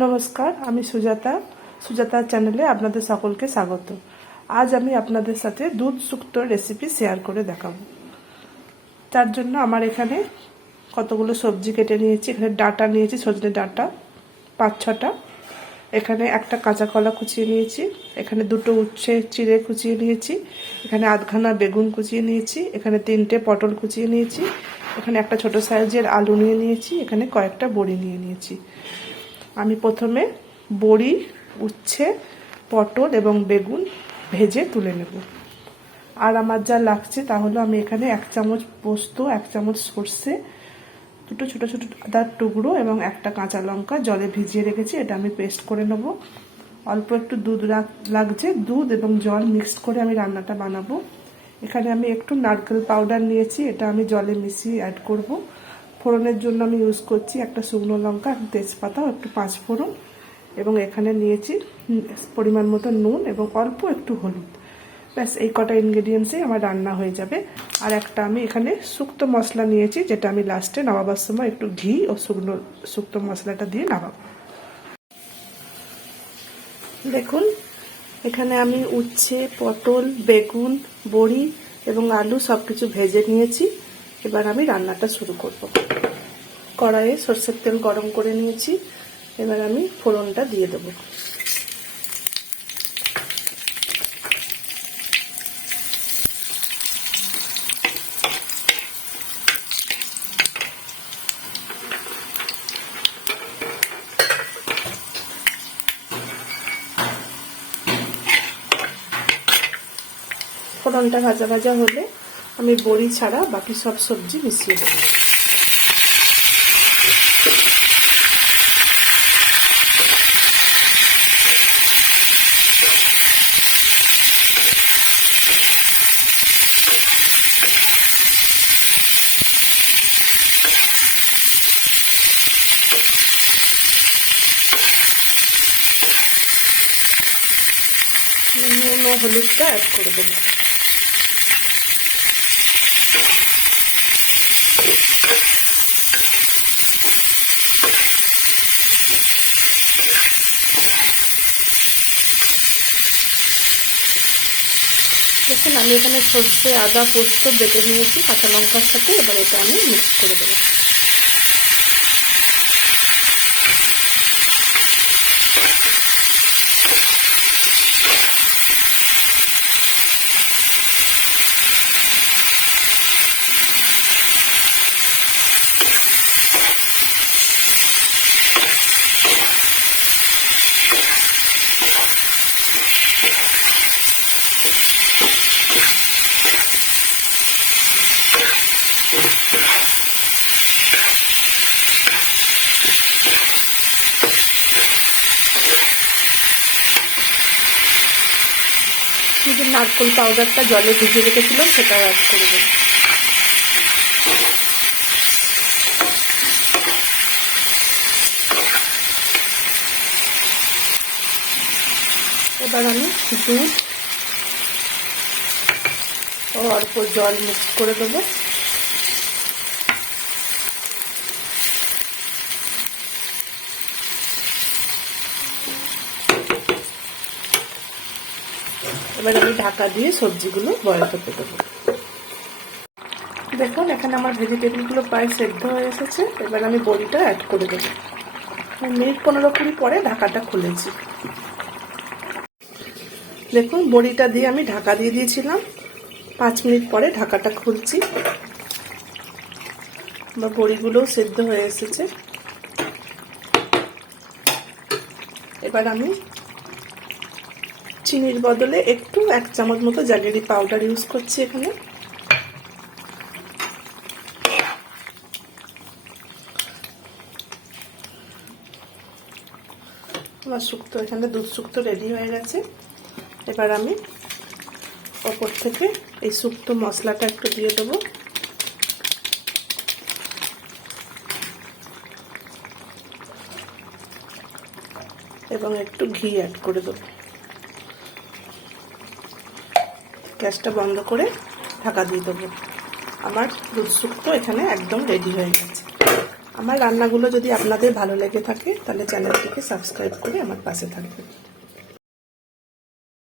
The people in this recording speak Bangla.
নমস্কার, আমি সুজাতা চ্যানেলে আপনাদের সকলকে স্বাগত। আজ আমি আপনাদের সাথে দুধ শুক্তো রেসিপি শেয়ার করে দেখাবো। তার জন্য আমার এখানে কতগুলো সবজি কেটে নিয়েছি। এখানে ডাঁটা নিয়েছি, সজনে ডাঁটা 5-6টা। এখানে একটা কাঁচা কলা কুচিয়ে নিয়েছি। এখানে 2টো উচ্ছে চিড়ে কুচিয়ে নিয়েছি। এখানে আধখানা বেগুন কুচিয়ে নিয়েছি। এখানে 3টে পটল কুচিয়ে নিয়েছি। এখানে একটা ছোট সাইজের আলু নিয়ে নিয়েছি। এখানে কয়েকটা বড়ি নিয়ে নিয়েছি। আমি প্রথমে বড়ি, উচ্ছে, পটল এবং বেগুন ভেজে তুলে নেব। আর আমার যা লাগছে তা হলো, আমি এখানে 1 চামচ পোস্ত, 1 চামচ সর্ষে, 2টো ছোটো ছোটো আদার টুকরো এবং একটা কাঁচা লঙ্কা জলে ভিজিয়ে রেখেছি। এটা আমি পেস্ট করে নেব। অল্প একটু দুধ লাগছে। দুধ এবং জল মিক্সড করে আমি রান্নাটা বানাবো। এখানে আমি একটু নারকেল পাউডার নিয়েছি, এটা আমি জলে মিশিয়ে অ্যাড করব। ফোড়নের জন্য আমি ইউজ করছি একটা শুকনো লঙ্কা, একটা তেজপাতা, একটু 5 ফোড়ন, এবং এখানে নিয়েছি পরিমাণ মতো নুন এবং অল্প একটু হলুদ। ব্যাস, এই কটা ইনগ্রেডিয়েন্টসে আমার রান্না হয়ে যাবে। আর একটা আমি এখানে শুক্তো মশলা নিয়েছি, যেটা আমি লাস্টে নামাবার সময় একটু ঘি ও শুক্তো মশলাটা দিয়ে নামাবো। দেখুন, এখানে আমি উচ্ছে, পটল, বেগুন, বড়ি এবং আলু সব কিছু ভেজে নিয়েছি। এবার আমি রান্নাটা শুরু করব। কড়াইয়ে সরষের তেল গরম করে নিয়েছি। এবার আমি ফোড়নটা দিয়ে দেব। ফোড়নটা ভাজা ভাজা হলে আমি বড়ি ছাড়া বাকি সব সবজি মিশিয়ে দেব। নুন ও হলুদটা অ্যাড করে দেবো। দেখুন, আমি এখানে সর্ষে, আদা, পোস্ত বেটে নিয়েছি কাঁচা লঙ্কার সাথে। এবার এটা আমি মিক্স করে দেবো। যে নারকেল পাউডারটা জলে ভিজিয়ে রেখেছিলাম সেটা অ্যাড করে দেবো। এবার আমি দুধ ও অল্প জল মিক্স করে দেবো। এবার আমি ঢাকা দিয়ে সবজিগুলো বয়েল করতে দেবো। দেখুন, এখানে আমার ভেজিটেবলগুলো প্রায় সেদ্ধ হয়ে এসেছে। এবার আমি বড়িটা অ্যাড করে দেবো। মিনিট 15-20 পরে ঢাকাটা খুলেছি। দেখুন, বড়িটা দিয়ে আমি ঢাকা দিয়ে দিয়েছিলাম। 5 মিনিট পরে ঢাকাটা খুলছি। আমার বড়িগুলোও সেদ্ধ হয়ে এসেছে। এবার আমি চিনির বদলে একটু 1 চামচ মতো জাগেরি পাউডার ইউজ করছি এখানে। আমার শুক্তো, এখানে দুধ শুক্তো রেডি হয়ে গেছে। এবার আমি ওপর থেকে এই শুক্তো মশলাটা একটু দিয়ে দেবো। এবং একটু ঘি অ্যাড করে দেবো। গ্যাসটা বন্ধ করে ঢাকা দিয়ে দেবো। আমার দুধ শুক্তো এখানে একদম রেডি হয়ে গেছে। আমার রান্নাগুলো যদি আপনাদের ভালো লেগে থাকে তাহলে চ্যানেলটিকে সাবস্ক্রাইব করে আমার পাশে থাকবেন।